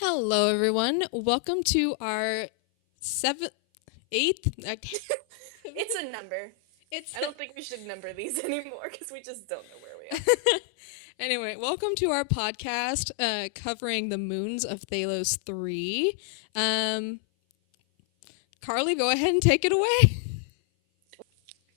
Hello, everyone. Welcome to our eighth. It's a number. It's I don't think we should number these anymore because we just don't know where we are. anyway. Welcome to our podcast covering the Moons of Thalos 3. Um, Carly, go ahead and take it away.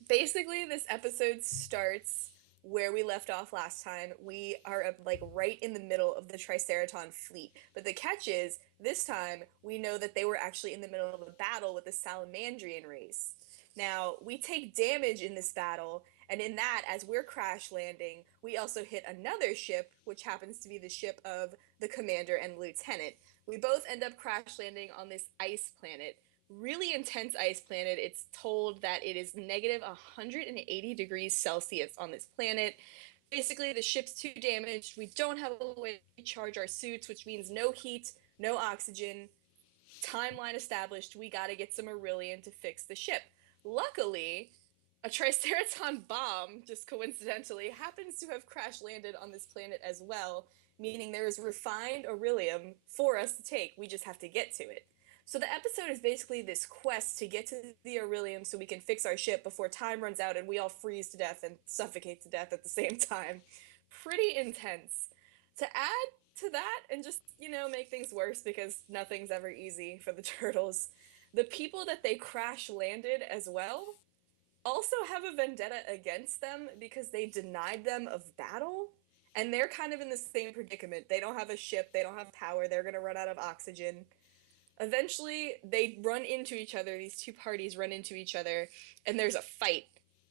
Basically, this episode starts where we left off last time. We are like right in the middle of the Triceraton fleet. But the catch is, this time we know that they were actually in the middle of a battle with the Salamandrian race. Now, we take damage in this battle, and in that, as we're crash landing, we also hit another ship, which happens to be the ship of the commander and lieutenant. We both end up crash landing on this ice planet. Really intense ice planet. It's told that it is negative 180 degrees Celsius on this planet. Basically, the ship's too damaged. We don't have a way to charge our suits, which means no heat, no oxygen. Timeline established. We gotta get some Aurelian to fix the ship. Luckily, a Triceraton bomb, just coincidentally, happens to have crash landed on this planet as well, meaning there is refined Aurelium for us to take. We just have to get to it. So the episode is basically this quest to get to the Aurelium so we can fix our ship before time runs out and we all freeze to death and suffocate to death at the same time. Pretty intense. To add to that and just, make things worse because nothing's ever easy for the turtles, the people that they crash landed as well also have a vendetta against them because they denied them of battle. And they're kind of in the same predicament. They don't have a ship, they don't have power, they're going to run out of oxygen. Eventually, they run into each other, these two parties run into each other, and there's a fight.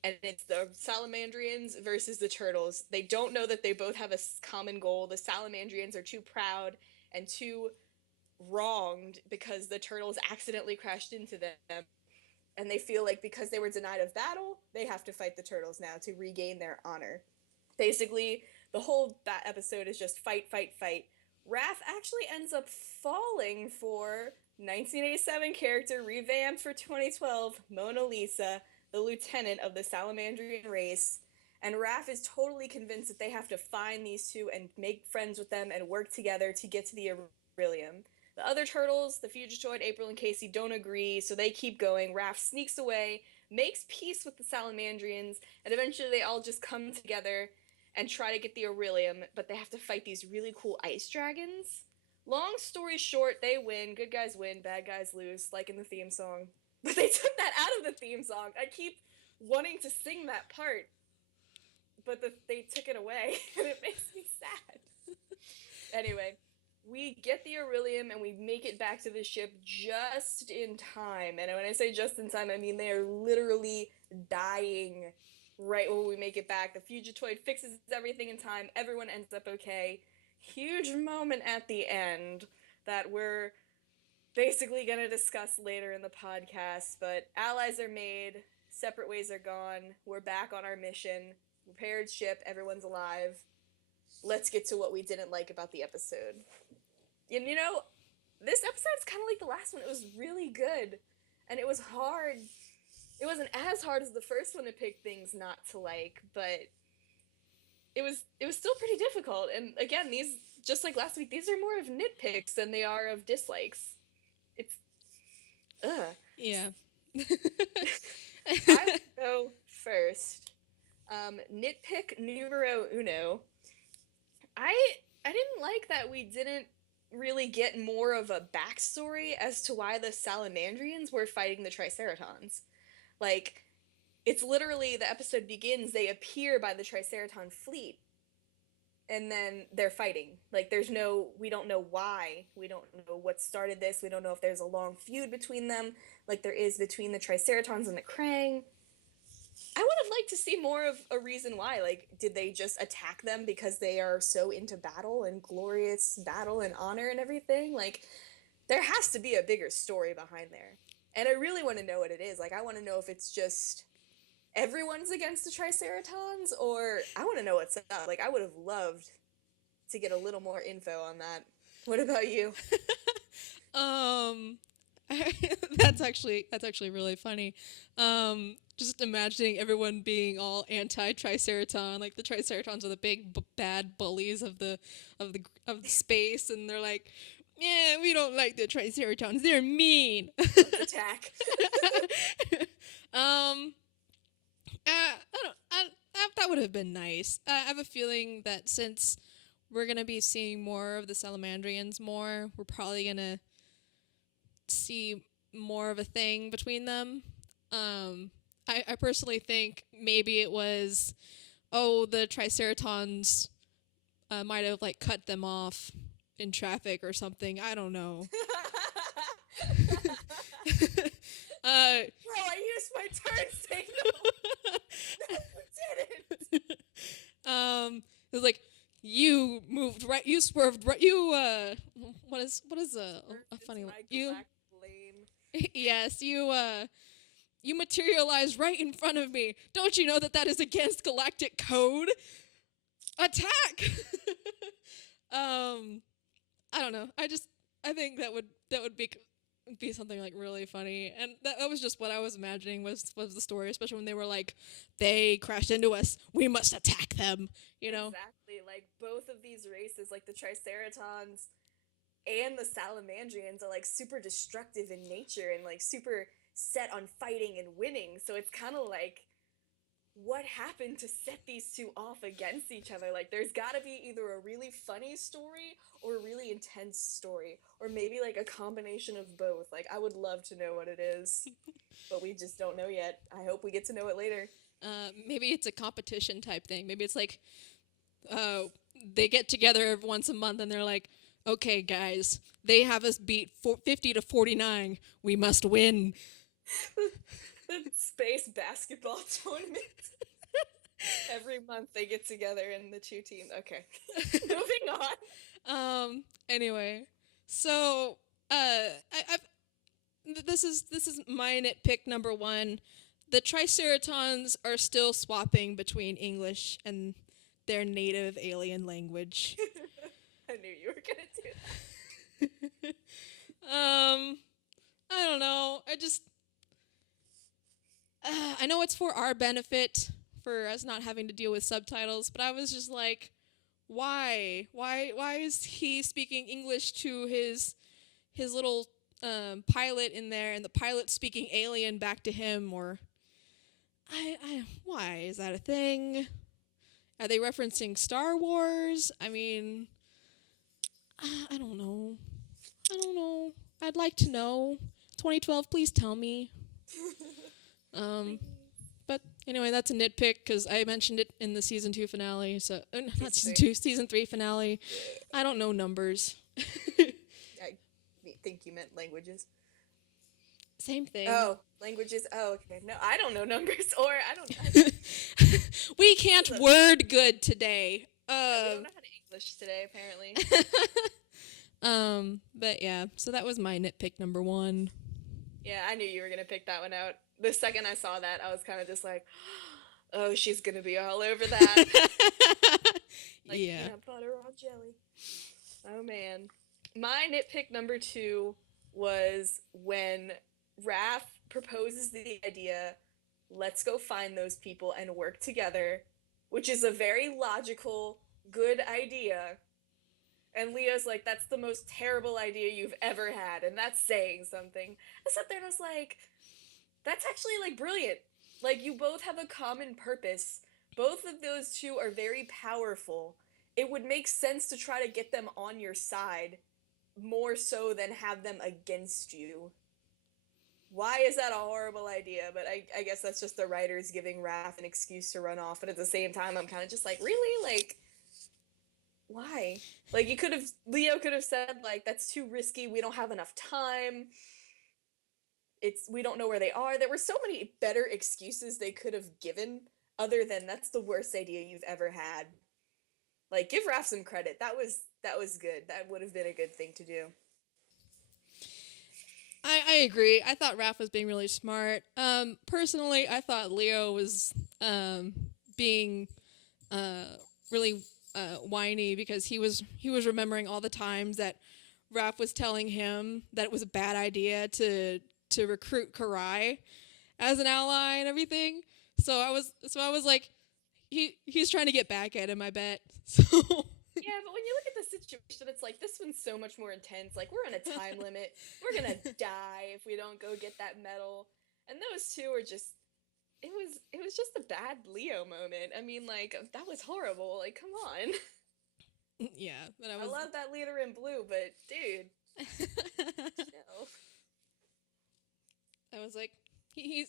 And it's the Salamandrians versus the Turtles. They don't know that they both have a common goal. The Salamandrians are too proud and too wronged because the Turtles accidentally crashed into them. And they feel like because they were denied of battle, they have to fight the Turtles now to regain their honor. Basically, the whole episode is just fight, fight, fight. Raph actually ends up falling for 1987 character revamped for 2012, Mona Lisa, the lieutenant of the Salamandrian race. And Raph is totally convinced that they have to find these two and make friends with them and work together to get to the Aurelium. The other turtles, the Fugitoid, April, and Casey, don't agree, so they keep going. Raph sneaks away, makes peace with the Salamandrians, and eventually they all just come together and try to get the Aurelium, but they have to fight these really cool ice dragons. Long story short, they win. Good guys win, bad guys lose, like in the theme song. But they took that out of the theme song. I keep wanting to sing that part, but they took it away, and it makes me sad. Anyway, we get the Aurelium and we make it back to the ship just in time. And when I say just in time, I mean they are literally dying right when we make it back. The Fugitoid fixes everything in time. Everyone ends up okay. Huge moment at the end that we're basically going to discuss later in the podcast. But allies are made, separate ways are gone. We're back on our mission. Repaired ship, everyone's alive. Let's get to what we didn't like about the episode. And this episode's kind of like the last one. It was really good. And it was hard. It wasn't as hard as the first one to pick things not to like, but it was still pretty difficult. And again, these, just like last week, these are more of nitpicks than they are of dislikes. It's Yeah. I would go first. Nitpick numero uno. I didn't like that we didn't really get more of a backstory as to why the Salamandrians were fighting the Triceratons. Like, it's literally, the episode begins, they appear by the Triceraton fleet, and then they're fighting. Like, we don't know why. We don't know what started this. We don't know if there's a long feud between them, like there is between the Triceratons and the Krang. I would have liked to see more of a reason why. Like, did they just attack them because they are so into battle and glorious battle and honor and everything? Like, there has to be a bigger story behind there. And I really want to know what it is. Like, I want to know if it's just everyone's against the Triceratons, or I want to know what's up. Like, I would have loved to get a little more info on that. What about you? um, that's actually really funny. Just imagining everyone being all anti-Triceraton, like the Triceratons are the big bad bullies of the space, and they're like, Yeah, we don't like the Triceratons. They're mean. Let's attack. I don't. That would have been nice. I have a feeling that since we're gonna be seeing more of the Salamandrians we're probably gonna see more of a thing between them. I personally think maybe it was, the Triceratons might have like cut them off in traffic or something. I don't know. Bro, I used my turn signal. No, you didn't. It was like you moved right, you swerved right, you what is a funny one? You yes, you materialized right in front of me. Don't you know that is against galactic code? Attack! I don't know. I think that would be something like really funny, and that was just what I was imagining was the story, especially when they were like, they crashed into us, we must attack them. You know. Exactly. Like both of these races, like the Triceratons and the Salamandrians, are like super destructive in nature and like super set on fighting and winning. So it's kind of like, what happened to set these two off against each other? Like, there's got to be either a really funny story or a really intense story, or maybe like a combination of both. Like, I would love to know what it is, but we just don't know yet. I hope we get to know it later. Maybe it's a competition type thing. Maybe it's like, they get together once a month and they're like, okay, guys, they have us beat 50 to 49. We must win. The space basketball tournament. Every month they get together in the two teams. Okay. Moving on. Anyway, so this is my nitpick number one. The Triceratons are still swapping between English and their native alien language. I knew you were gonna do that. I don't know. I know it's for our benefit, for us not having to deal with subtitles, but I was just like, why? Why is he speaking English to his little pilot in there, and the pilot speaking alien back to him? Or why is that a thing? Are they referencing Star Wars? I mean, I don't know. I'd like to know. 2012, please tell me. But anyway, that's a nitpick because I mentioned it in the season 2 finale. So not season 2, season 3 finale. I don't know numbers. I think you meant languages. Same thing. Oh, languages. Oh, okay. No, I don't know numbers, or I don't. We can't word good today. We don't know how to English today, apparently. But yeah, so that was my nitpick number 1. Yeah, I knew you were gonna pick that one out. The second I saw that, I was kind of just like, oh, she's gonna be all over that. Like peanut butter on jelly. Oh man. My nitpick number 2 was when Raph proposes the idea, let's go find those people and work together, which is a very logical, good idea. And Leo's like, that's the most terrible idea you've ever had, and that's saying something. I sat there and I was like, that's actually, like, brilliant. Like, you both have a common purpose. Both of those two are very powerful. It would make sense to try to get them on your side more so than have them against you. Why is that a horrible idea? But I guess that's just the writers giving Raph an excuse to run off. But at the same time, I'm kind of just like, really? Like, why? Like, Leo could have said, like, that's too risky. We don't have enough time. We don't know where they are. There were so many better excuses they could have given other than that's the worst idea you've ever had. Like, give Raph some credit. That was good. That would have been a good thing to do. I agree. I thought Raph was being really smart. Personally, I thought Leo was being really whiny because he was remembering all the times that Raph was telling him that it was a bad idea to recruit Karai as an ally and everything. So I was like, he's trying to get back at him, I bet. So Yeah, but when you look at the situation, it's like this one's so much more intense. Like we're on a time limit. We're gonna die if we don't go get that medal. And those two are just it was just a bad Leo moment. I mean, like that was horrible. Like, come on. Yeah, but I I was. love that leader in blue, but dude, chill. I was like, he's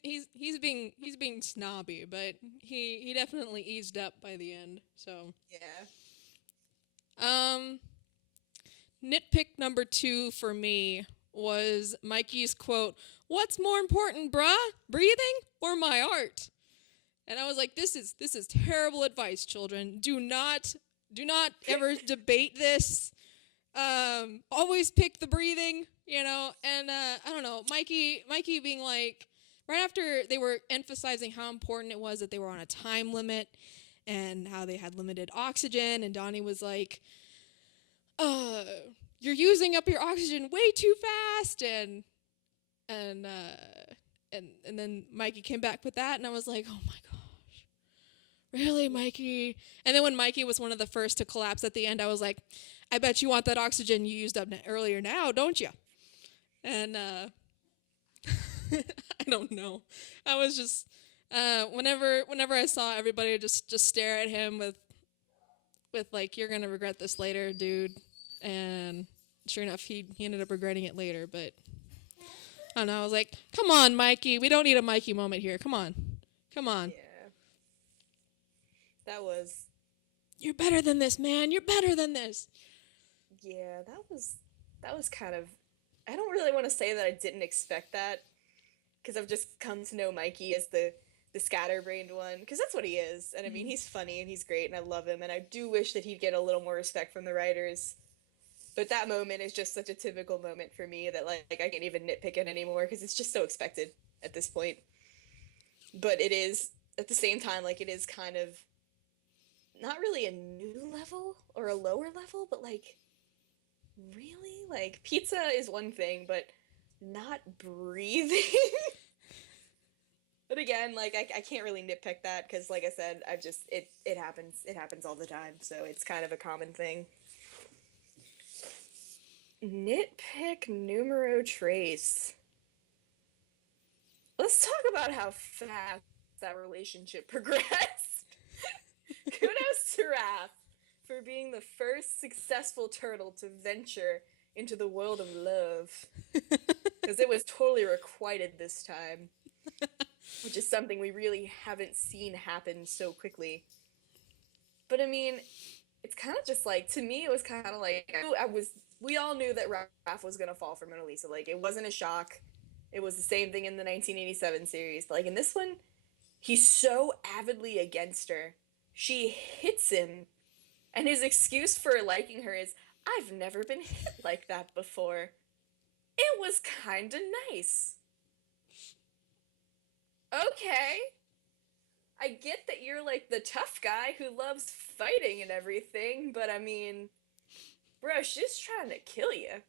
being snobby, but he definitely eased up by the end. So, Yeah. um, nitpick number 2 for me was Mikey's quote, "What's more important, bruh? Breathing or my art?" And I was like, this is terrible advice, children. Do not ever debate this. Always pick the breathing, and I don't know, Mikey being like, right after they were emphasizing how important it was that they were on a time limit and how they had limited oxygen, and Donnie was like, uh you're using up your oxygen way too fast, and and then Mikey came back with that, and I was like, oh my gosh, really, Mikey? And then when Mikey was one of the first to collapse at the end, I was like, I bet you want that oxygen you used up earlier now, don't you? And I don't know. I was just whenever I saw everybody just stare at him with like, you're gonna regret this later, dude. And sure enough, he ended up regretting it later. But I don't know. I was like, come on, Mikey. We don't need a Mikey moment here. Come on, come on. Yeah. That was You're better than this, man. You're better than this. yeah, that was kind of I don't really want to say that I didn't expect that because I've just come to know Mikey as the scatterbrained one because that's what he is. And I mean, Mm-hmm. he's funny and he's great and I love him and I do wish that he'd get a little more respect from the writers. But that moment is just such a typical moment for me that like I can't even nitpick it anymore because it's just so expected at this point. But it is at the same time like it is kind of not really a new level or a lower level, but like really like pizza is one thing, but not breathing. But again, like I can't really nitpick that because, like I said, I've just it happens all the time, so it's kind of a common thing. Nitpick numero trace. Let's talk about how fast that relationship progressed. Kudos to Raph for being the first successful turtle to venture into the world of love. Because it was totally requited this time, which is something we really haven't seen happen so quickly. But I mean, it's kind of just like, to me, it was kind of like, we all knew that Raph was going to fall for Mona Lisa. Like, it wasn't a shock. It was the same thing in the 1987 series. But like in this one, he's so avidly against her. She hits him, and his excuse for liking her is, I've never been hit like that before. It was kinda nice. Okay. I get that you're like the tough guy who loves fighting and everything, but I mean, bro, she's trying to kill you.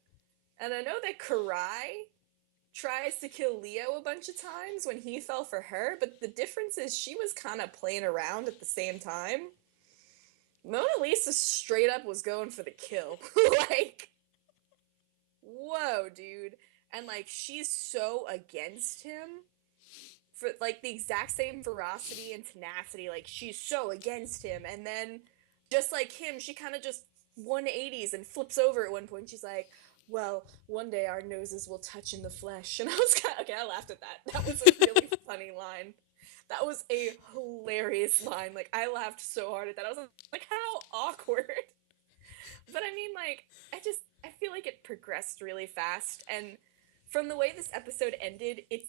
And I know that Karai tries to kill Leo a bunch of times when he fell for her, but the difference is she was kind of playing around at the same time. Mona Lisa straight up was going for the kill. Like, whoa, dude. And like, she's so against him for like the exact same ferocity and tenacity. Like, she's so against him. And then, just like him, she kind of just 180s and flips over at one point. She's like, well, one day our noses will touch in the flesh. And I was kind of, okay, I laughed at that. That was a really funny line. That was a hilarious line. Like, I laughed so hard at that. I was like, how awkward. But I mean, like, I feel like it progressed really fast. And from the way this episode ended, it's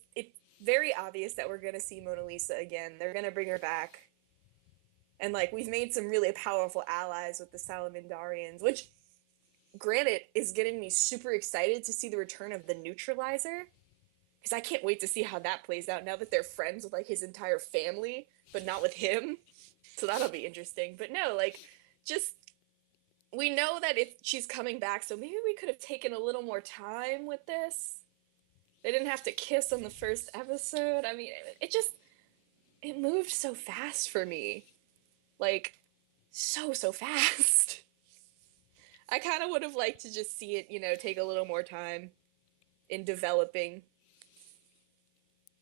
very obvious that we're gonna see Mona Lisa again. They're gonna bring her back. And like, we've made some really powerful allies with the Salamandarians, which granted is getting me super excited to see the return of the neutralizer. Because I can't wait to see how that plays out now that they're friends with like his entire family, but not with him. So that'll be interesting. But no, like, just we know that if she's coming back, so maybe we could have taken a little more time with this. They didn't have to kiss on the first episode. I mean, it moved so fast for me. Like, so fast. I kind of would have liked to just see it, take a little more time in developing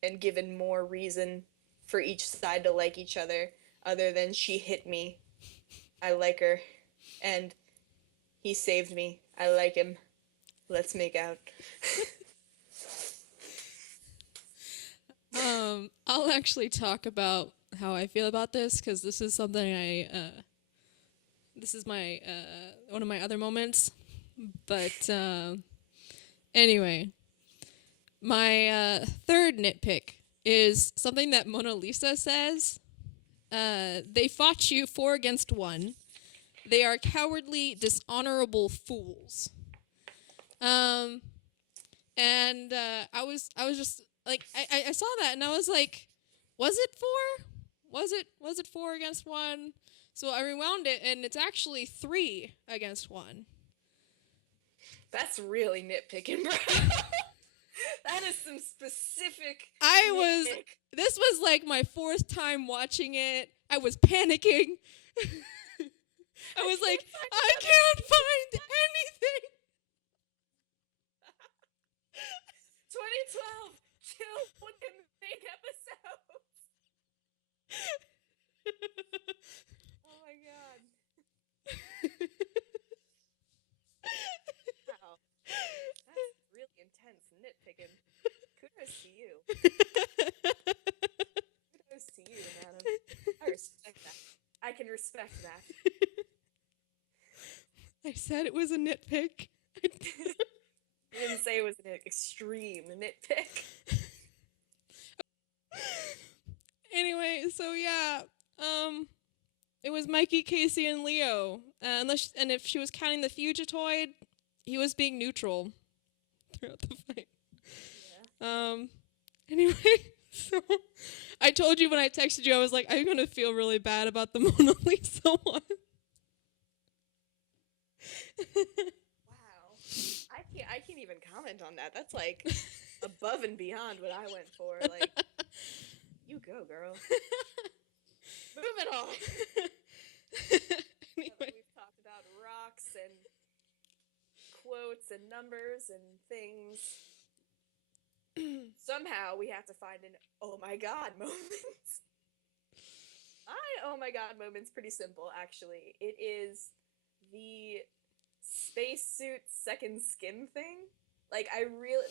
and given more reason for each side to like each other than she hit me. I like her. And he saved me. I like him. Let's make out. I'll actually talk about how I feel about this because this is something this is my one of my other moments. But anyway, my third nitpick is something that Mona Lisa says. They fought you 4-1. They are cowardly, dishonorable fools. And I was just like, I saw that and I was like, was it 4? Was it 4-1? So I rewound it and it's actually 3-1. That's really nitpicking, bro. That is some specific. This was like my 4th time watching it. I was panicking. I was like, I can't find anything. 2012, chill with the big episodes. Oh my god. Wow. That's really intense nitpicking. Kudos to you. Kudos to you, madam. I respect that. I can respect that. I said it was a nitpick. You didn't say it was an extreme nitpick. Anyway, so yeah, it was Mikey, Casey, and Leo. And if she was counting the Fugitoid, he was being neutral throughout the fight. Yeah. Anyway, so I told you when I texted you, I was like, I'm gonna feel really bad about the Mona Lisa one. Wow, I can't even comment on that. That's like above and beyond what I went for. Like, you go, girl. Moving on. Anyway. We've talked about rocks and quotes and numbers and things. Somehow we have to find an oh my god moment. My oh my god moment's pretty simple, actually. It is the spacesuit second skin thing. Like,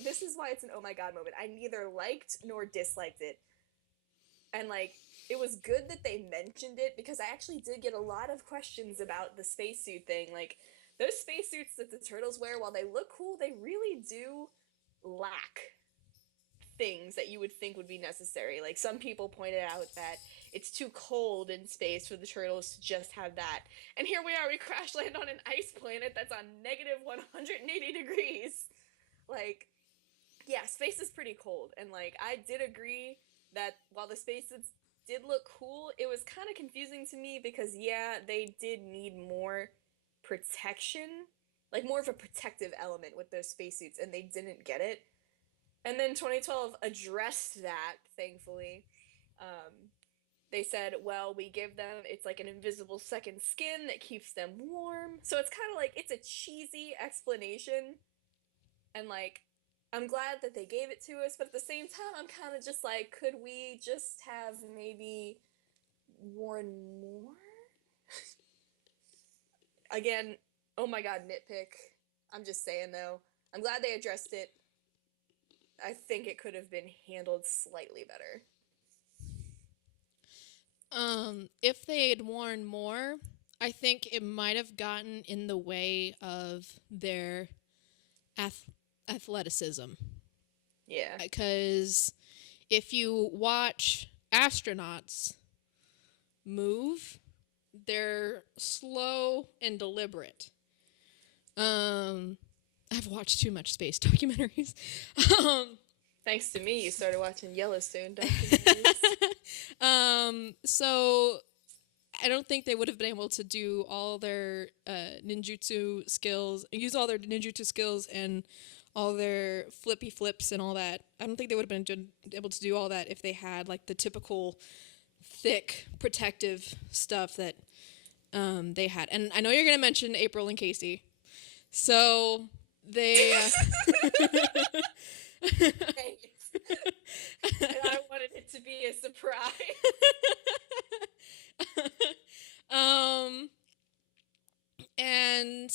this is why it's an oh my god moment. I neither liked nor disliked it. And, like, it was good that they mentioned it because I actually did get a lot of questions about the spacesuit thing. Like, those spacesuits that the turtles wear, while they look cool, they really do lack things that you would think would be necessary. Like, some people pointed out that it's too cold in space for the turtles to just have that. And here we are, we crash land on an ice planet that's on negative 180 degrees. Like, yeah, space is pretty cold. And, like, I did agree that while the spacesuits did look cool, it was kind of confusing to me because, yeah, they did need more protection, like more of a protective element with those spacesuits, and they didn't get it. And then 2012 addressed that, thankfully. They said, well, we give them, it's like an invisible second skin that keeps them warm. So it's kind of like, it's a cheesy explanation. And, like, I'm glad that they gave it to us, but at the same time, I'm kind of just like, could we just have maybe worn more? Again, oh my god, nitpick. I'm just saying, though. I'm glad they addressed it. I think it could have been handled slightly better. If they had worn more, I think it might have gotten in the way of their athleticism. Yeah. Because if you watch astronauts move, they're slow and deliberate. I've watched too much space documentaries. Thanks to me, you started watching Yellowstone documentaries. So I don't think they would have been able to do all their ninjutsu skills, use all their ninjutsu skills and all their flippy flips and all that. I don't think they would have been able to do all that if they had like the typical thick protective stuff that they had. And I know you're going to mention April and Casey. So they. Dang it. And I wanted it to be a surprise. um, and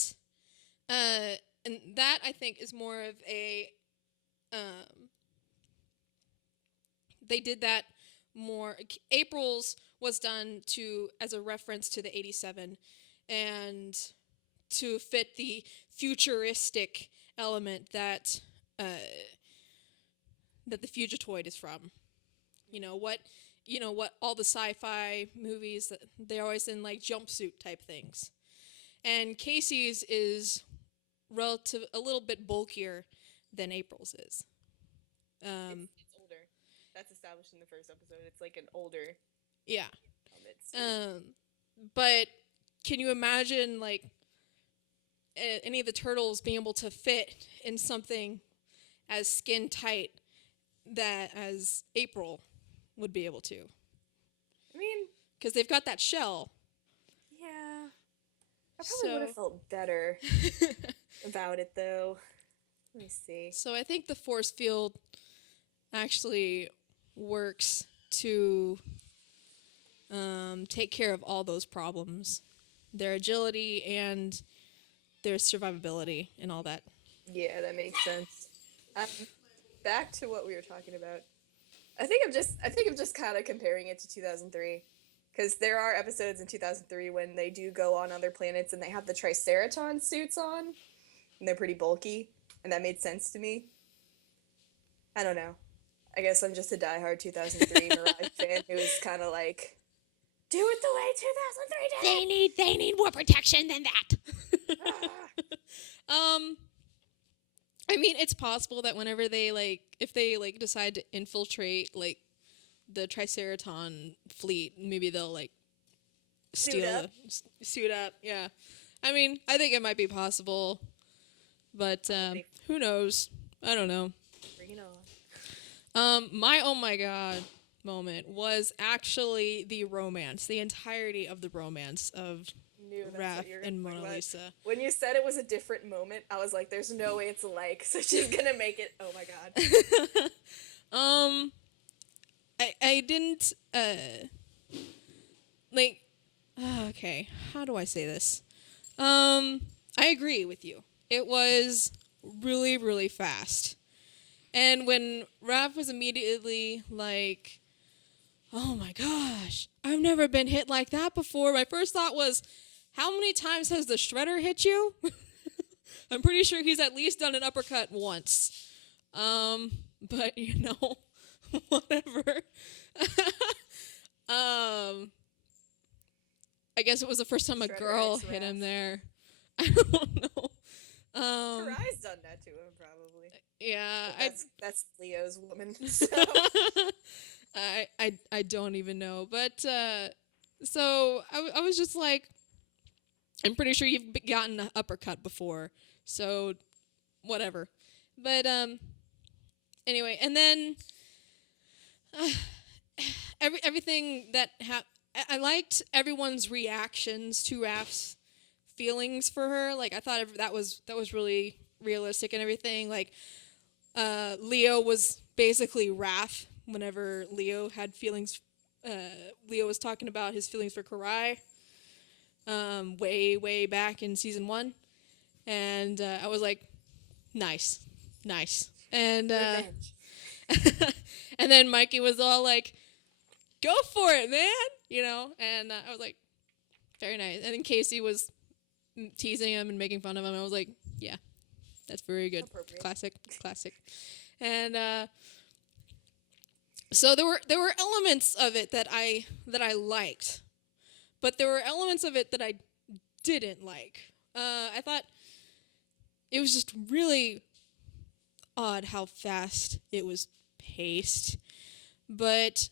and that I think is more of a they did that more. April's was done to as a reference to the 87 and to fit the futuristic element that that the Fugitoid is from. You know what all the sci-fi movies they're always in like jumpsuit type things. And Casey's is a little bit bulkier than April's is. It's older. That's established in the first episode. It's like an older Yeah. helmet suit. But can you imagine like any of the turtles being able to fit in something as skin tight that as April would be able to? I mean, because they've got that shell. yeah. I probably would have felt better about it, though. Let me see. So I think the force field actually works to take care of all those problems. Their agility and their survivability and all that. Yeah, that makes sense. Back to what we were talking about. I think I'm just kind of comparing it to 2003. Because there are episodes in 2003 when they do go on other planets and they have the Triceraton suits on. And they're pretty bulky. And that made sense to me. I don't know. I guess I'm just a diehard 2003 Mirage fan who is kind of like, do it the way 2003 did. They need more protection than that. I mean, it's possible that whenever they if they decide to infiltrate the Triceraton fleet, maybe they'll suit up. Yeah, I mean, I think it might be possible, but who knows? I don't know. Bring it on. My oh my god moment was actually the romance, the entirety of the romance of Raph and Mona Lisa. When you said it was a different moment, I was like, there's no way it's alike, so she's gonna make it. Oh my god. I didn't okay, how do I say this? I agree with you. It was really, really fast. And when Raph was immediately like, oh my gosh, I've never been hit like that before, my first thought was, how many times has the Shredder hit you? I'm pretty sure he's at least done an uppercut once. But whatever. I guess it was the first time a girl hit him there. I don't know. Karai's done that to him, probably. Yeah, that's Leo's woman. So. I don't even know, but so I was just like, I'm pretty sure you've gotten an uppercut before, so whatever. But anyway, and then everything that I liked everyone's reactions to Raph's feelings for her. Like I thought that was really realistic and everything. Like Leo was basically Raph whenever Leo had feelings. Leo was talking about his feelings for Karai way back in season 1, and I was like, nice, and and then Mikey was all like, go for it, man, and I was like, very nice. And then Casey was teasing him and making fun of him. I was like, yeah, that's very good. Classic. And so there were elements of it that I liked, but there were elements of it that I didn't like. I thought it was just really odd how fast it was paced. But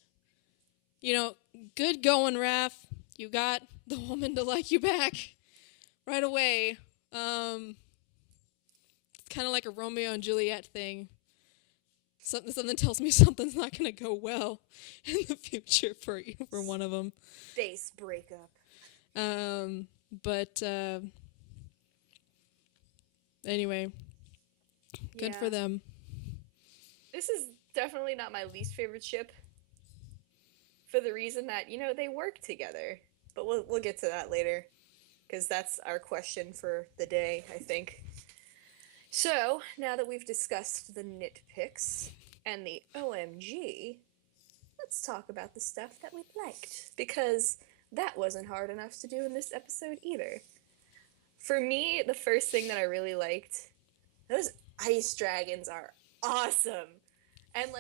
good going, Raph. You got the woman to like you back right away. It's kind of like a Romeo and Juliet thing. Something tells me something's not going to go well in the future for one of them. Face breakup. But Anyway, good for Yeah. them. This is definitely not my least favorite ship for the reason that, they work together. But we'll get to that later because that's our question for the day, I think. So, now that we've discussed the nitpicks and the OMG, let's talk about the stuff that we liked because that wasn't hard enough to do in this episode either. For me, the first thing that I really liked, those ice dragons are awesome. And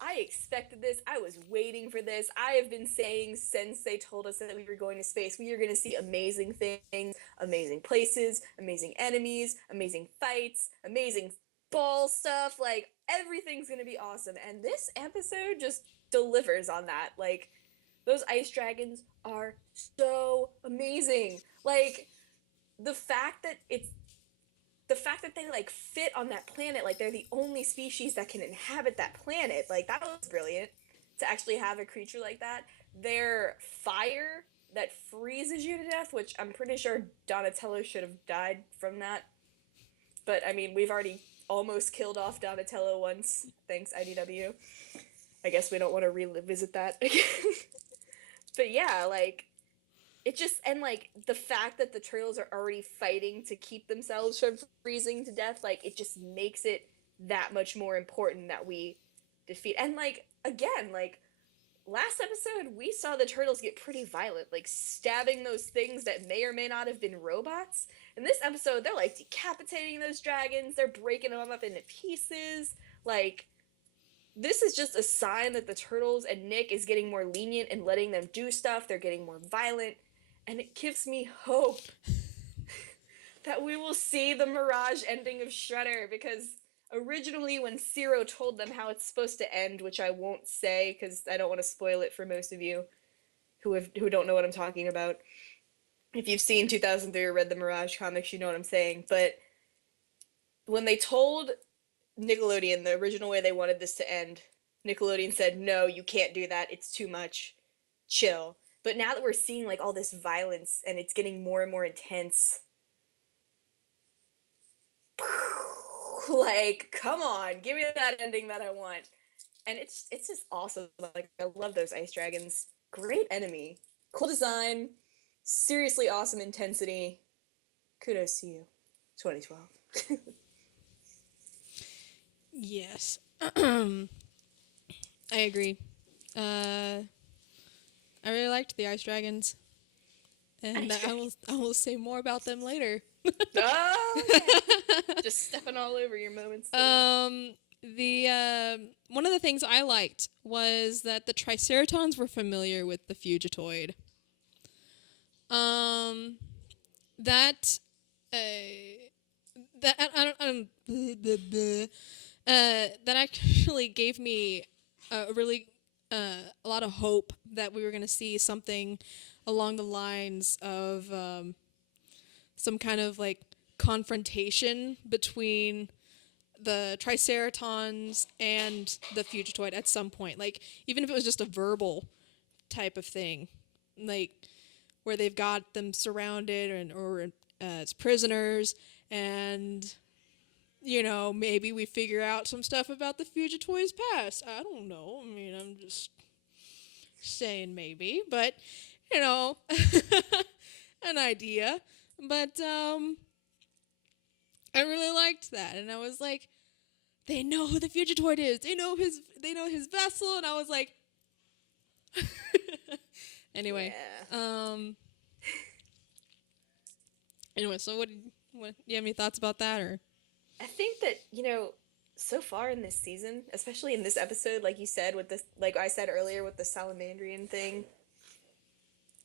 I expected this. I was waiting for this. I have been saying since they told us that we were going to space, we are going to see amazing things, amazing places, amazing enemies, amazing fights, amazing ball stuff. Like everything's going to be awesome. And this episode just delivers on that. Like those ice dragons are so amazing. Like the fact that they like fit on that planet, like they're the only species that can inhabit that planet, like that was brilliant to actually have a creature like that. Their fire that freezes you to death, which I'm pretty sure Donatello should have died from that, but I mean we've already almost killed off Donatello once, thanks IDW. I guess we don't want to revisit that again. But yeah, like it just, and like the fact that the turtles are already fighting to keep themselves from freezing to death, like it just makes it that much more important that we defeat. And like again, like last episode we saw the turtles get pretty violent, like stabbing those things that may or may not have been robots. In this episode they're like decapitating those dragons, they're breaking them up into pieces. Like this is just a sign that the turtles and Nick is getting more lenient and letting them do stuff. They're getting more violent, and it gives me hope that we will see the Mirage ending of Shredder, because originally when Zero told them how it's supposed to end, which I won't say because I don't want to spoil it for most of you who don't know what I'm talking about. If you've seen 2003 or read the Mirage comics, you know what I'm saying. But when they told Nickelodeon the original way they wanted this to end, Nickelodeon said, "No, you can't do that. It's too much. Chill." But now that we're seeing like all this violence and it's getting more and more intense, like come on, give me that ending that I want. And it's just awesome. Like I love those ice dragons. Great enemy. Cool design. Seriously awesome intensity. Kudos to you. 2012. Yes. I agree. I really liked the ice dragons, and Ice dragons. I will say more about them later. Oh, okay. Just stepping all over your moments. The one of the things I liked was that the Triceratons were familiar with the Fugitoid. That uh, that actually gave me a really a lot of hope that we were going to see something along the lines of some kind of like confrontation between the Triceratons and the Fugitoid at some point. Like, even if it was just a verbal type of thing, like where they've got them surrounded or as prisoners, and maybe we figure out some stuff about the Fugitoid's past. I don't know. I mean, I'm just saying maybe, but an idea. But I really liked that, and I was like, they know who the Fugitoid is. They know his vessel, and I was like, anyway. Yeah. Anyway, so what? Do you have any thoughts about that, or? I think that, so far in this season, especially in this episode, like you said, with this, like I said earlier, with the Salamandrian thing,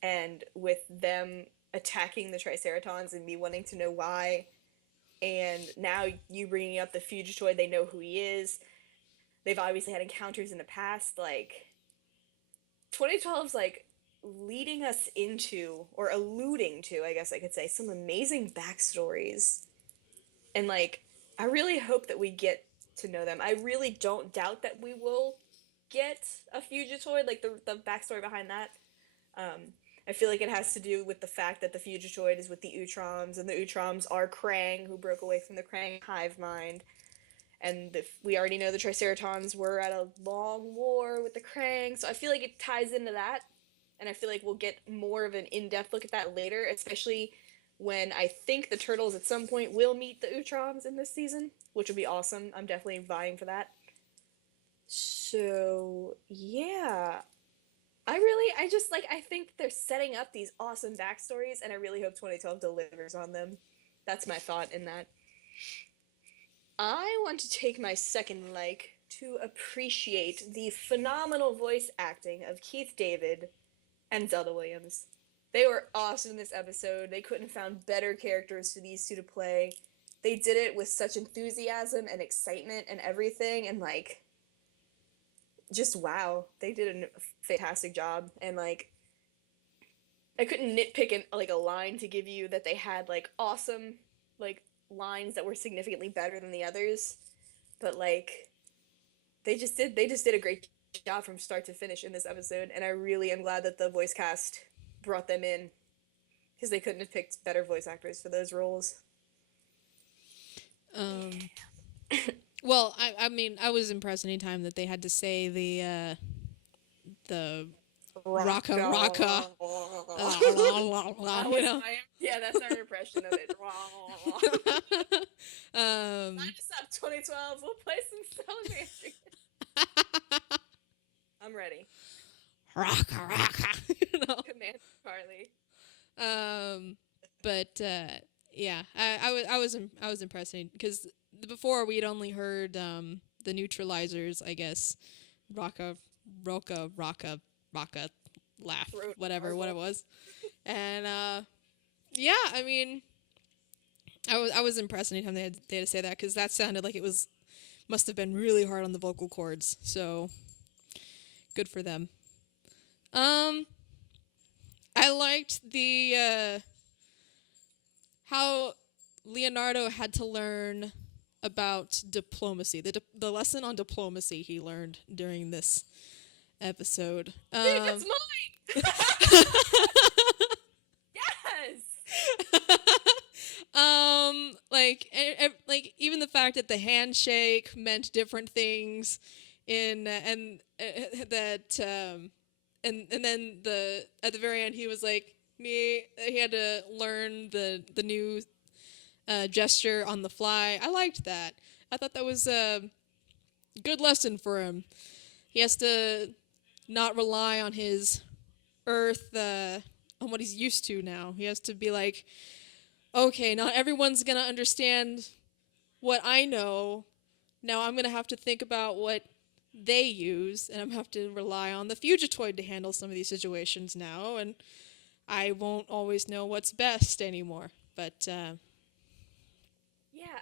and with them attacking the Triceratons and me wanting to know why, and now you bringing up the Fugitoid, they know who he is. They've obviously had encounters in the past. Like, 2012's like leading us into, or alluding to, I guess I could say, some amazing backstories. And like, I really hope that we get to know them. I really don't doubt that we will get a Fugitoid, like the backstory behind that. I feel like it has to do with the fact that the Fugitoid is with the Utroms, and the Utroms are Krang, who broke away from the Krang hive mind. And we already know the Triceratons were at a long war with the Krang, so I feel like it ties into that. And I feel like we'll get more of an in-depth look at that later, especially when I think the Turtles at some point will meet the Utroms in this season, which would be awesome. I'm definitely vying for that. So, yeah, I just like, I think they're setting up these awesome backstories, and I really hope 2012 delivers on them. That's my thought in that. I want to take my second like to appreciate the phenomenal voice acting of Keith David and Zelda Williams. They were awesome in this episode. They couldn't have found better characters for these two to play. They did it with such enthusiasm and excitement and everything, and like, just wow, they did a fantastic job. And like, I couldn't nitpick like a line to give you that they had like awesome like lines that were significantly better than the others, but like, they just did a great job from start to finish in this episode, and I really am glad that the voice cast brought them in, because they couldn't have picked better voice actors for those roles. Well, I mean, I was impressed anytime that they had to say the raka raka. You know. Yeah, that's our impression of it. Sign us up, 2012. We'll play some Salamandrian. I'm ready. Raka raka. You know. Command Carly. But yeah, I was impressed because before we'd only heard the neutralizers, I guess, raka, roka, raka, raka, laugh, whatever, what it was, and yeah, I mean, I was impressed anytime they had to say that, because that sounded like it must have been really hard on the vocal cords. So good for them. I liked the how Leonardo had to learn about diplomacy. The lesson on diplomacy he learned during this episode. Dude, that's mine. Yes. Like even the fact that the handshake meant different things, and that and then at the very end he was like he had to learn the new gesture on the fly. I liked that. I thought that was a good lesson for him. He has to not rely on his Earth, on what he's used to now. He has to be like, okay, not everyone's gonna understand what I know. Now I'm gonna have to think about what they use, and I'm gonna have to rely on the Fugitoid to handle some of these situations now, and I won't always know what's best anymore. But yeah,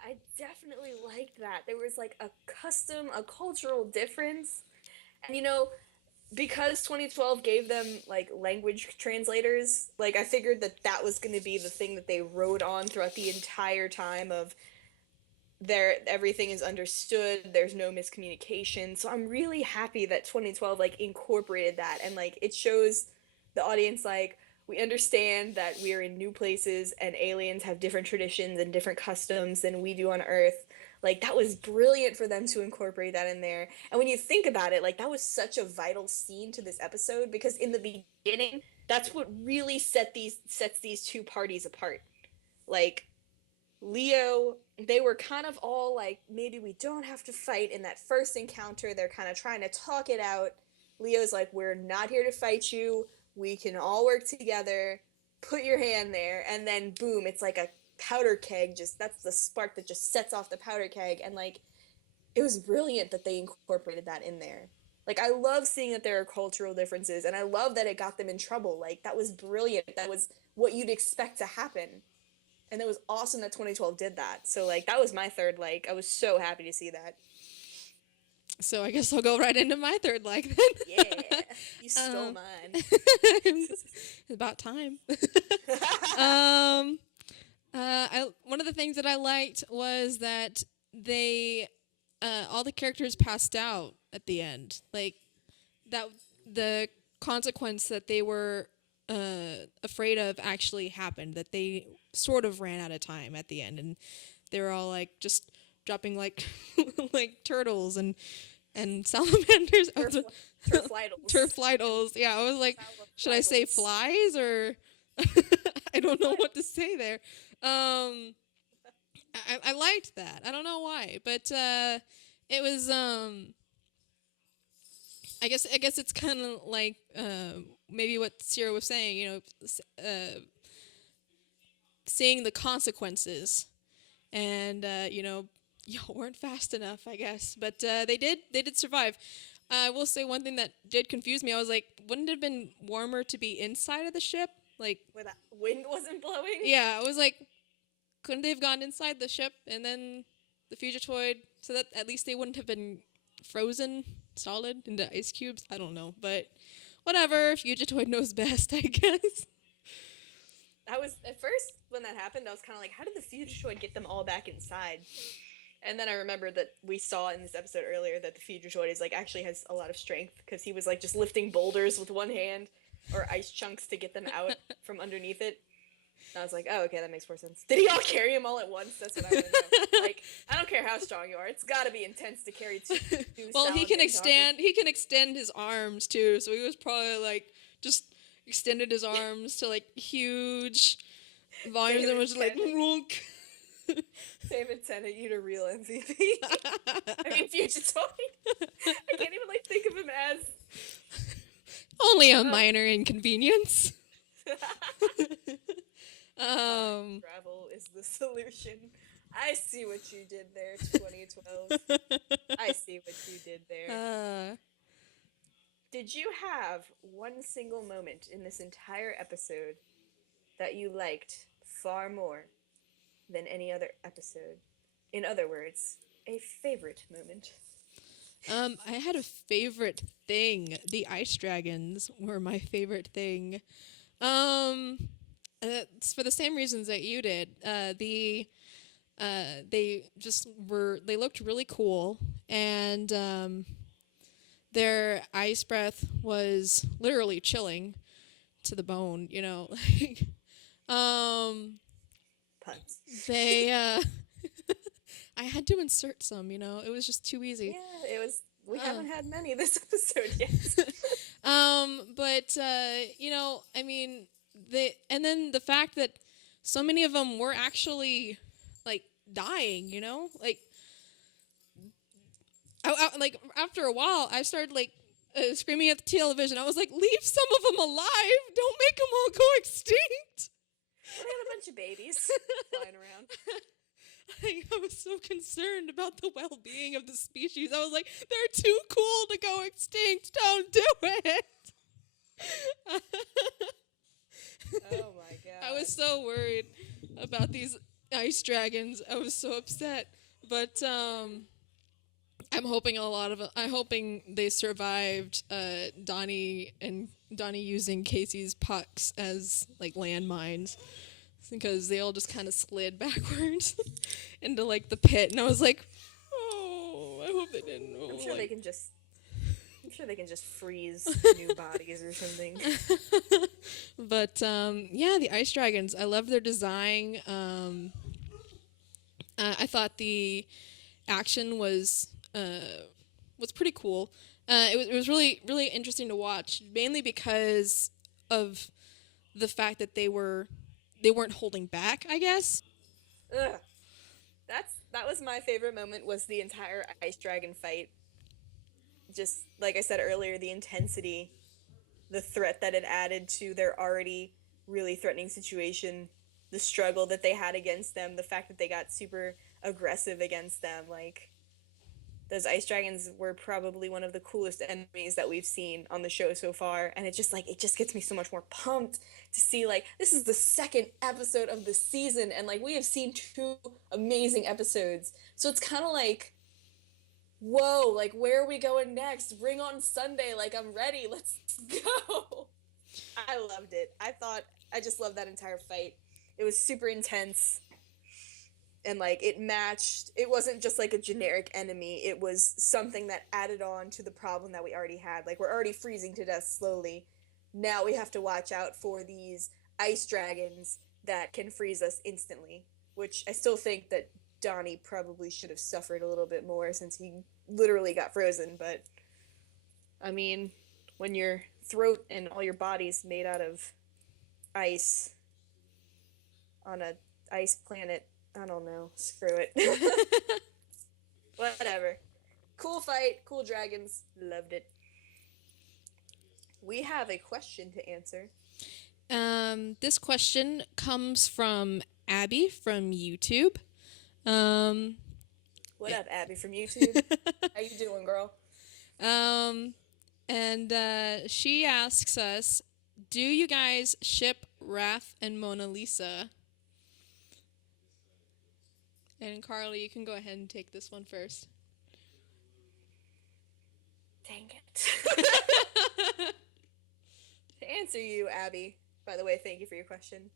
I definitely liked that. There was like a cultural difference. And because 2012 gave them like language translators, like I figured that was going to be the thing that they rode on throughout the entire time of everything is understood, there's no miscommunication. So I'm really happy that 2012 like incorporated that, and like it shows the audience like we understand that we're in new places and aliens have different traditions and different customs than we do on Earth. Like, that was brilliant for them to incorporate that in there. And when you think about it, like, that was such a vital scene to this episode, because in the beginning, that's what really sets these two parties apart. Like, Leo, they were kind of all like, maybe we don't have to fight in that first encounter. They're kind of trying to talk it out. Leo's like, we're not here to fight you. We can all work together. Put your hand there. And then boom, it's like a powder keg. That's the spark that just sets off the powder keg. And like, it was brilliant that they incorporated that in there. Like, I love seeing that there are cultural differences, and I love that it got them in trouble. Like, that was brilliant. That was what you'd expect to happen. And it was awesome that 2012 did that. So, like, that was my third like. I was so happy to see that. So I guess I'll go right into my third like then. Yeah, you stole mine. It's about time. One of the things that I liked was that they all the characters passed out at the end. Like, that the consequence that they were afraid of actually happened. That they sort of ran out of time at the end, and they were all like just dropping like like turtles and salamanders. Turflidos. Turflidos. Yeah, I was like, should I say Salaflidos. flies or I don't know What? what to say there. I liked that. I don't know why, but it was I guess it's kind of like maybe what Sierra was saying. Seeing the consequences, and y'all weren't fast enough, I guess, but they did survive. I will say one thing that did confuse me. I was like, wouldn't it have been warmer to be inside of the ship? Like, Where that wind wasn't blowing. yeah, I was like, couldn't they have gone inside the ship and then the Fugitoid, so that at least they wouldn't have been frozen solid into ice cubes? I don't know, but whatever. Fugitoid knows best, I guess. I was at first when that happened, I was kind of like, how did the Fugitoid get them all back inside? And then I remembered that we saw in this episode earlier that the Fugitoid is like actually has a lot of strength because he was like just lifting boulders with one hand or ice chunks to get them out from underneath it. And I was like, oh, okay, that makes more sense. Did he all carry them all at once? That's what I want to know. Like, I don't care how strong you are. It's got to be intense to carry two Well, he can salamanders. extend his arms too, so he was probably like just extended his arms to like huge volumes and was just like Lunk. David Tennant, you a real MVP. I mean, Fugitoid. I can't even like think of him as Only a minor inconvenience. travel is the solution. I see what you did there, 2012. I see what you did there. Did you have one single moment in this entire episode that you liked far more than any other episode? In other words, a favorite moment. I had a favorite thing. The ice dragons were my favorite thing. It's for the same reasons that you did. They just were. They looked really cool, and their ice breath was literally chilling to the bone. Like, Puns. they. I had to insert some. It was just too easy. Yeah, it was. We haven't had many this episode yet. But I mean, and then the fact that so many of them were actually like dying. Like like after a while, I started like screaming at the television. I was like, "Leave some of them alive! Don't make them all go extinct!" We had a bunch of babies flying around. I was so concerned about the well-being of the species. I was like, "They're too cool to go extinct. Don't do it." Oh my god. I was so worried about these ice dragons. I was so upset. But I'm hoping they survived Donnie using Casey's pucks as like landmines, because they all just kind of slid backwards into like the pit, and I was like, oh, I hope they didn't. I'm sure they can just freeze new bodies or something. But yeah, the ice dragons. I love their design. I thought the action was pretty cool. It was really really interesting to watch, mainly because of the fact that they weren't holding back, I guess. Ugh. That was my favorite moment, was the entire ice dragon fight. Just like I said earlier, the intensity, the threat that it added to their already really threatening situation, the struggle that they had against them, the fact that they got super aggressive against them. Like, those ice dragons were probably one of the coolest enemies that we've seen on the show so far, and it just gets me so much more pumped to see, like, this is the second episode of the season, and like we have seen 2 amazing episodes, so it's kind of like, whoa, like, where are we going next? Ring on Sunday, like, I'm ready, let's go. I loved it. I just loved that entire fight. It was super intense. And like it wasn't just like a generic enemy, it was something that added on to the problem that we already had. Like, we're already freezing to death slowly, now we have to watch out for these ice dragons that can freeze us instantly, which I still think that Donnie probably should have suffered a little bit more since he literally got frozen, but I mean, when your throat and all your body's made out of ice on a ice planet, I don't know, screw it. Whatever. Cool fight, cool dragons, loved it. We have a question to answer. This question comes from Abby from YouTube. What up, Abby from YouTube? How you doing, girl? And she asks us, do you guys ship Raph and Mona Lisa? And Carly, you can go ahead and take this one first. Dang it. To answer you, Abby, by the way, thank you for your question,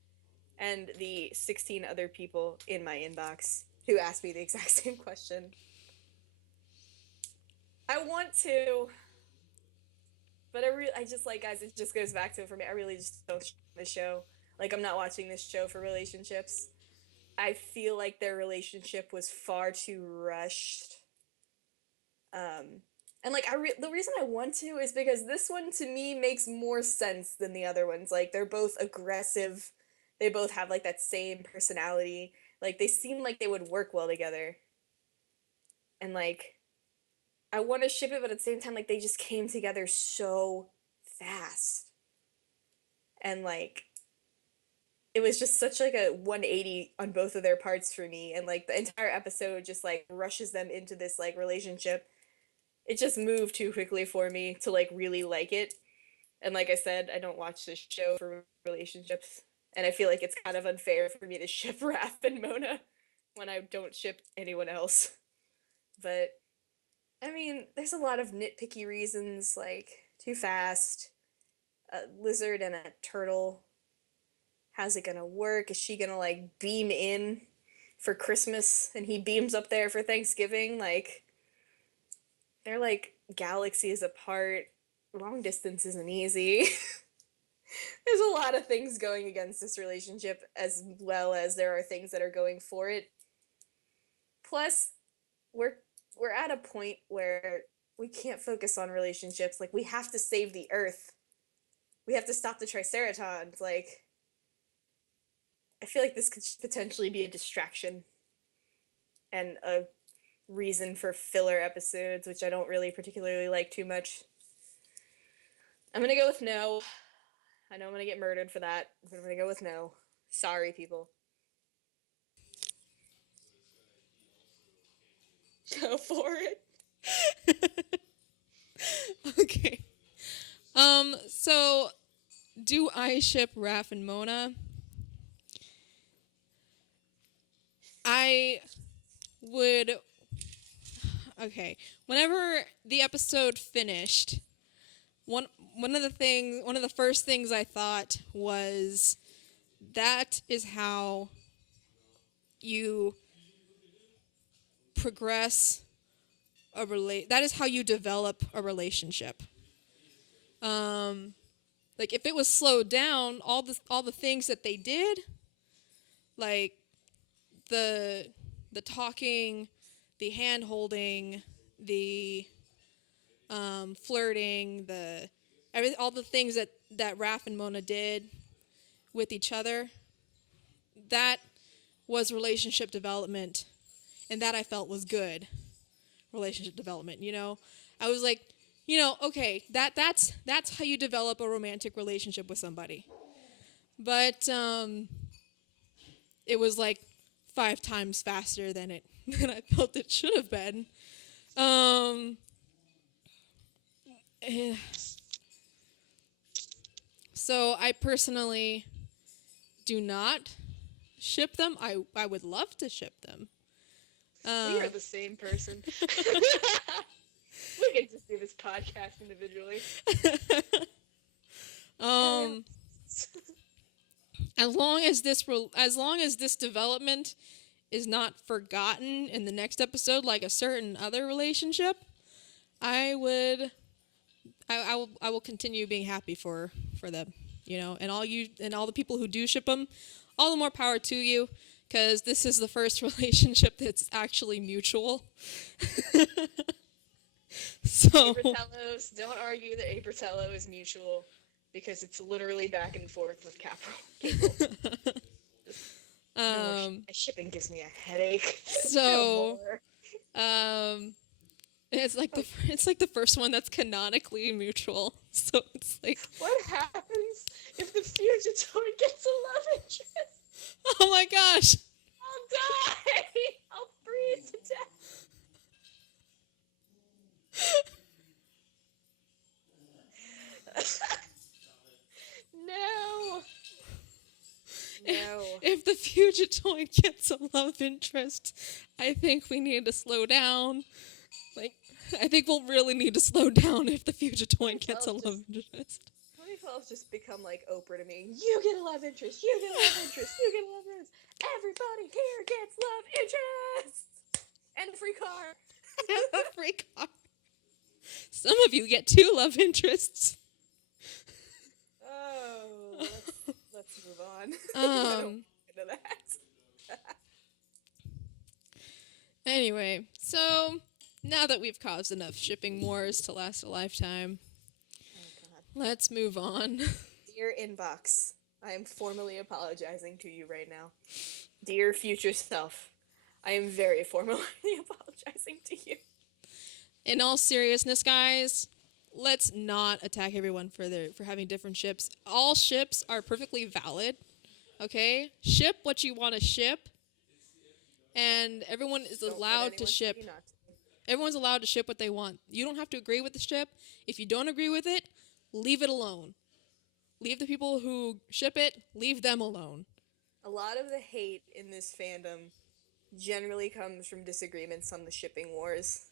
and the 16 other people in my inbox who asked me the exact same question. I want to, but I just, like, guys, it just goes back to it for me. I really just don't the show. Like, I'm not watching this show for relationships. I feel like their relationship was far too rushed. And like the reason I want to is because this one to me makes more sense than the other ones. Like, they're both aggressive. They both have like that same personality. Like, they seem like they would work well together. And like, I want to ship it, but at the same time, like, they just came together so fast. And like, it was just such like a 180 on both of their parts for me. And like, the entire episode just like rushes them into this like relationship. It just moved too quickly for me to like really like it. And like I said, I don't watch this show for relationships. And I feel like it's kind of unfair for me to ship Raph and Mona when I don't ship anyone else. But I mean, there's a lot of nitpicky reasons, like too fast, a lizard and a turtle. How's it gonna work? Is she gonna like beam in for Christmas and he beams up there for Thanksgiving? Like, they're like galaxies apart. Long distance isn't easy. There's a lot of things going against this relationship, as well as there are things that are going for it. Plus, we're at a point where we can't focus on relationships. Like, we have to save the Earth. We have to stop the Triceratons. Like, I feel like this could potentially be a distraction and a reason for filler episodes, which I don't really particularly like too much. I'm gonna go with no. I know I'm gonna get murdered for that, but I'm gonna go with no. Sorry, people. Go for it. Okay. So do I ship Raph and Mona? I would. Okay. Whenever the episode finished, one of the first things I thought was, that is how you progress that is how you develop a relationship. Like, if it was slowed down, all the things that they did, like the talking, the hand holding, the flirting, all the things that Raph and Mona did with each other, that was relationship development, and that I felt was good relationship development. I was like, okay, that's how you develop a romantic relationship with somebody. But it was like 5 times faster than I felt it should have been. So I personally do not ship them. I would love to ship them. We are the same person. We can just do this podcast individually. As long as this development is not forgotten in the next episode, like a certain other relationship, I will continue being happy for for them, you know. And all the people who do ship them, all the more power to you, because this is the first relationship that's actually mutual. So, Abratellos, don't argue that Abratello is mutual, because it's literally back and forth with Cable. Shipping gives me a headache. So, No more. it's like the first one that's canonically mutual. So it's like, What happens if the Fugitoid gets a love interest? oh my gosh. I'll die! I'll freeze to death! No! No. If the Fugitoid gets a love interest, I think we need to slow down. Like, I think we'll really need to slow down if the Fugitoid gets a love interest. 2012's just become like Oprah to me. You get a love interest. You get a love interest. You get a love interest. Everybody here gets love interest and a free car. And a free car. Some of you get 2 love interests. Oh, let's move on. I don't into that. Anyway, so now that we've caused enough shipping wars to last a lifetime, let's move on. Dear Inbox, I am formally apologizing to you right now. Dear future self, I am very formally apologizing to you. In all seriousness, guys, let's not attack everyone for having different ships. All ships are perfectly valid, okay? Ship what you want to ship, and everyone is allowed to ship. Everyone's allowed to ship what they want. You don't have to agree with the ship. If you don't agree with it, leave it alone. Leave the people who ship it, leave them alone. A lot of the hate in this fandom generally comes from disagreements on the shipping wars.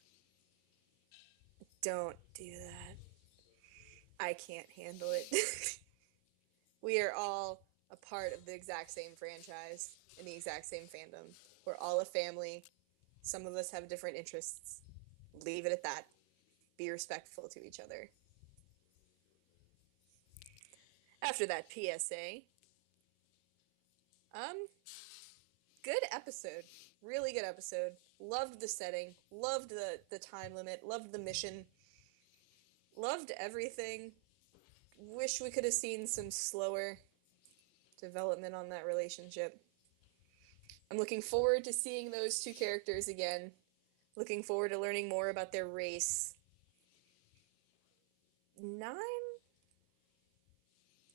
Don't do that. I can't handle it. We are all a part of the exact same franchise in the exact same fandom. We're all a family. Some of us have different interests. Leave it at that. Be respectful to each other. After that PSA, good episode. Really good episode. Loved the setting. Loved the time limit. Loved the mission. Loved everything. Wish we could have seen some slower development on that relationship. I'm looking forward to seeing those 2 characters again. Looking forward to learning more about their race.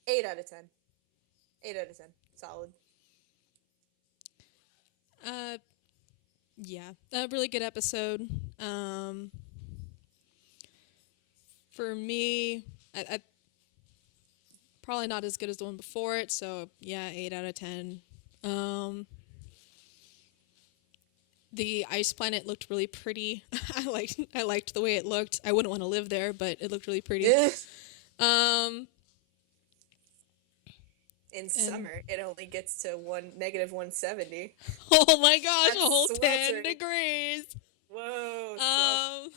8 out of 10. 8 out of 10. Solid. Yeah, a really good episode. For me, I probably not as good as the one before it, so yeah, 8 out of 10. The ice planet looked really pretty. I liked the way it looked. I wouldn't want to live there, but it looked really pretty. In summer, it only gets to -170. Oh my gosh, That's a whole sweltering. 10 degrees. Whoa.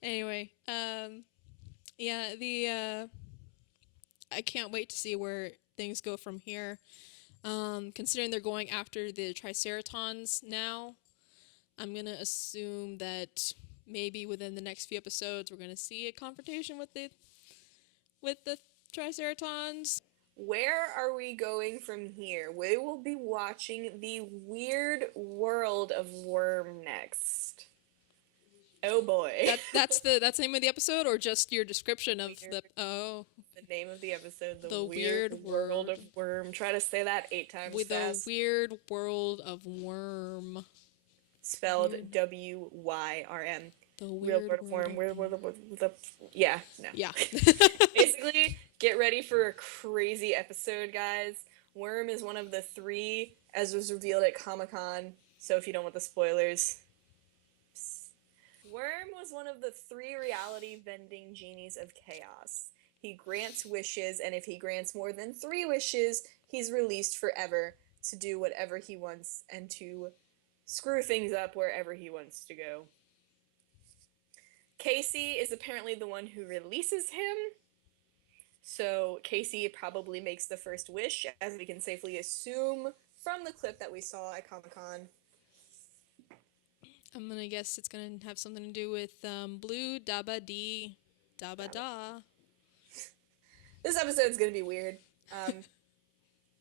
Anyway, yeah, I can't wait to see where things go from here. Considering they're going after the Triceratons now, I'm gonna assume that maybe within the next few episodes we're gonna see a confrontation with the Triceratons. Where are we going from here? We will be watching the Weird World of Worm next. Oh boy. That's the name of the episode, or just your description of the name of the episode, the Weird World of Worm. Try to say that 8 times with fast. the Weird World of Worm. Spelled WYRM. The Weird World of Worm. Yeah. No. Yeah. Basically, get ready for a crazy episode, guys. Worm is one of the 3, as was revealed at Comic-Con, so if you don't want the spoilers. Worm was one of the 3 reality-bending genies of chaos. He grants wishes, and if he grants more than 3 wishes, he's released forever to do whatever he wants and to screw things up wherever he wants to go. Casey is apparently the one who releases him, So Casey probably makes the first wish, as we can safely assume from the clip that we saw at Comic-Con. I'm gonna guess it's gonna have something to do with blue daba dee daba da. This episode's gonna be weird.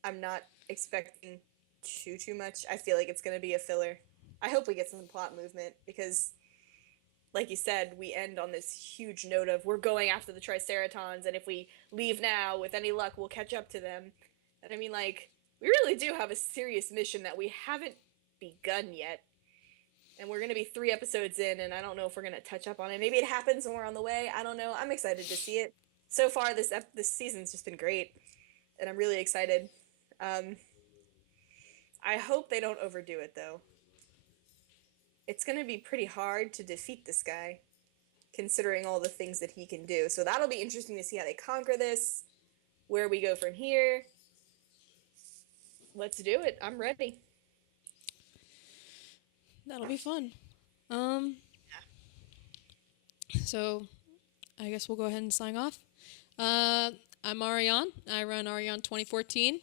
I'm not expecting too much. I feel like it's gonna be a filler. I hope we get some plot movement because, like you said, we end on this huge note of we're going after the Triceratons, and if we leave now, with any luck, we'll catch up to them. And I mean, like, we really do have a serious mission that we haven't begun yet. And we're going to be 3 episodes in, and I don't know if we're going to touch up on it. Maybe it happens when we're on the way. I don't know. I'm excited to see it. So far, this season's just been great, and I'm really excited. I hope they don't overdo it, though. It's going to be pretty hard to defeat this guy, considering all the things that he can do. So that'll be interesting to see how they conquer this, where we go from here. Let's do it. I'm ready. That'll be fun. So I guess we'll go ahead and sign off. I'm Ariane. I run Ariane 2014.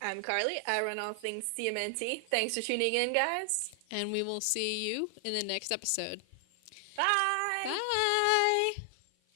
I'm Karley. I run all things TMNT. Thanks for tuning in, guys. And we will see you in the next episode. Bye! Bye!